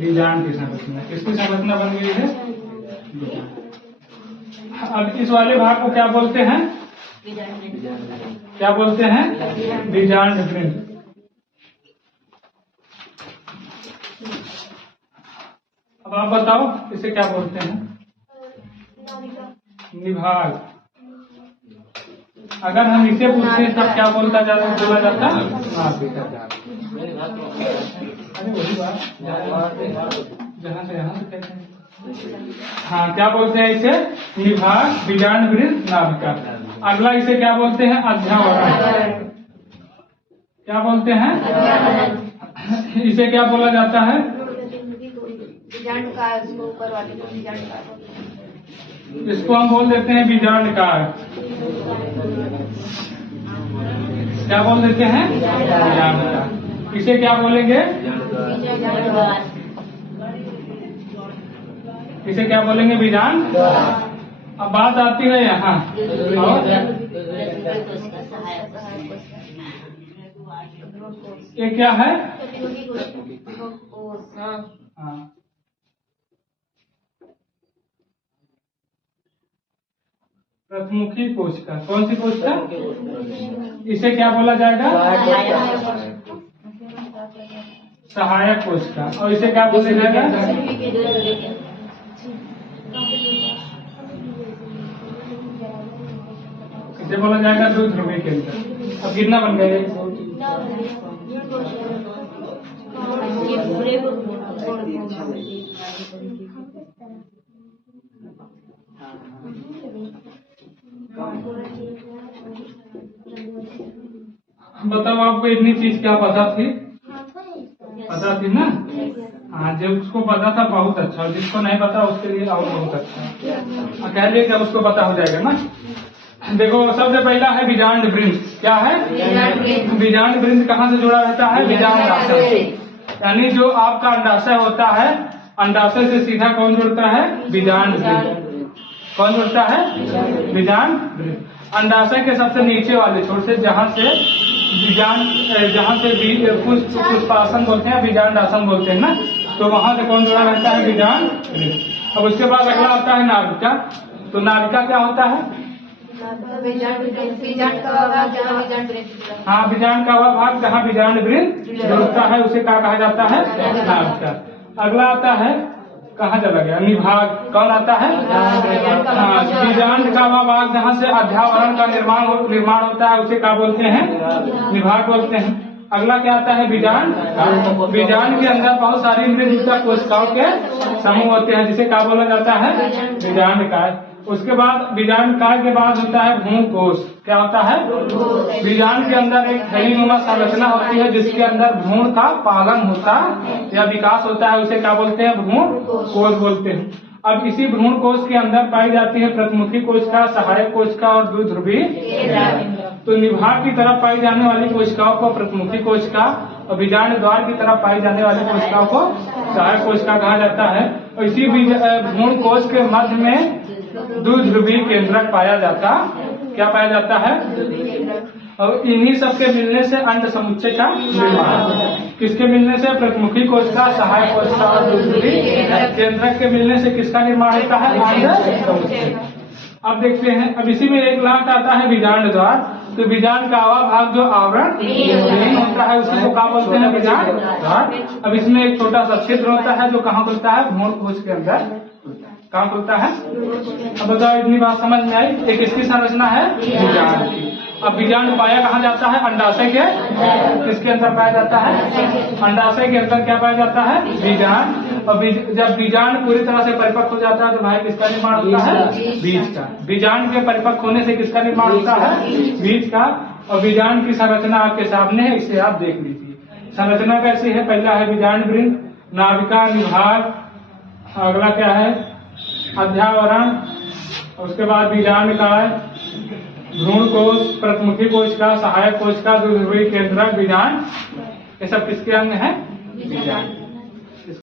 बीजांड की संरचना। किसकी संरचना बन गई है? अब इस वाले भाग को क्या बोलते हैं? क्या बोलते हैं? बीजांड वृंत। अब आप बताओ इसे क्या बोलते हैं? निभाग। अगर हम इसे पूछते हैं तब क्या बोला जाता? नाभिका जाल। अरे वही बात जहाँ से यहाँ से कहते हैं। हाँ, क्या बोलते हैं इसे? निभाग, बीजांड वृंत, नाभिका। अगला इसे क्या बोलते हैं? अध्यावरण। क्या बोलते हैं? इसे क्या बोला जाता है? इसको हम बोल देते हैं बीजांडकार। क्या बोल देते हैं? बीजांडकार। इसे क्या बोलेंगे? इसे क्या बोलेंगे? बीजांड। अब बात आती है यहाँ, ये क्या है? हाँ, प्रतिमुखी कोशिका। कौन सी कोशिका? इसे क्या बोला जाएगा? सहायक कोशिका। और इसे क्या बोला जाएगा? इसे बोला जाएगा द्विध्रुवी केंद्रक। अब कितना बन गए? बताओ, आपको इतनी चीज क्या पता थी? पता थी ना? हाँ, जिसको पता था बहुत अच्छा, और जिसको नहीं पता उसके लिए और बहुत अच्छा। कह लिए क्या उसको पता हो जाएगा ना? देखो, सबसे पहला है बीजांड वृंत। क्या है? बीजांड वृंत कहाँ से जुड़ा रहता है? बीजांडाशय। यानी जो आपका अंडाशय होता है, अंडाशय से सीधा कौन जुड़ता है? बीजांड वृंत। कौन जुड़ता है? बीजांड वृंत। अंडाशय के सबसे नीचे वाले छोर से, जहाँ से पुष्पासन बोलते हैं, बीजांडासन बोलते हैं ना, तो वहां से कौन जुड़ा रहता है? बीजांड वृंत। अब उसके बाद अगला आता है नाभिका। तो नाभिका क्या होता है? हाँ, बीजांड का वह भाग जहाँ बीजांड वृंत जुड़ता है उसे क्या कहा जाता है? नाभिका। अगला आता है, कहाँ चला गया? निभाग। कौन आता है? हाँ, बीजांड का वह भाग जहाँ से अध्यावरण का निर्माण होता है उसे क्या बोलते हैं? निभाग बोलते हैं। अगला क्या आता है? बीजांड। बीजांड के अंदर बहुत सारी मृदयुक्त कोशिकाओं के समूह होते हैं जिसे क्या बोला जाता है? बीजांडकाय। उसके बाद बीजांडकाय के बाद होता है भ्रूणकोश। क्या होता है? बीजांड के अंदर एक थैलीनुमा संरचना होती है जिसके अंदर भ्रूण का पालन होता या विकास होता है, उसे क्या बोलते हैं? भ्रूणकोश बोलते हैं। अब इसी भ्रूणकोश के अंदर पाई जाती है प्रतिमुखी कोशिका, सहायक कोशिका और द्विध्रुवी। तो निभाग की तरफ पाई जाने वाली कोशिकाओं को प्रतिमुखी कोशिका और बीजांड द्वार की तरफ पाई जाने वाली कोशिकाओं को सहायक कोशिका कहा जाता है। और इसी भ्रूणकोश के मध्य में द्विध्रुवी केंद्रक पाया जाता। क्या पाया जाता है? और इन्हीं सब के मिलने से अंड समुच्चय का निर्माण। किसके मिलने से? प्रतिमुखी कोशिका, सहायक कोशिका और द्विध्रुवी केंद्रक के मिलने से किसका निर्माण होता है? अंड समुच्चय। अब देखते हैं, अब इसी में एक लास्ट आता है बीजांड द्वार। तो बीजांड का आवा भाग जो आवरण होता है उसको क्या बोलते हैं? बीजांड द्वार। अब इसमें एक छोटा सा छिद्र होता है जो कहाँ खुलता है? भ्रूणकोश के अंदर कहाँ खुलता है? अब बताओ, इतनी बात समझ में आई? एक किसकी संरचना है? बीजांड की। अब बीजांड पाया कहाँ जाता है? अंडाशय के। किसके अंदर पाया जाता है? अंडाशय के अंदर क्या पाया जाता है? बीजांड। और जब बीजांड पूरी तरह से परिपक्व हो जाता है तो भाई किसका निर्माण होता है? बीज का। बीजांड के परिपक्व होने से किसका निर्माण होता है? बीज का। और बीजांड की संरचना आपके सामने है, इसे आप देख लीजिए। संरचना कैसी है? पहला है बीजांड वृंत, नाभिका, निभाग। अगला क्या है? अध्यावरण। उसके बाद बीजांडकाय, भ्रूणकोश, प्रतिमुखी कोशिका, सहायक कोशिका, द्विध्रुवी केंद्रक, बीजांड। ये सब किसके अंग है? बीजांड।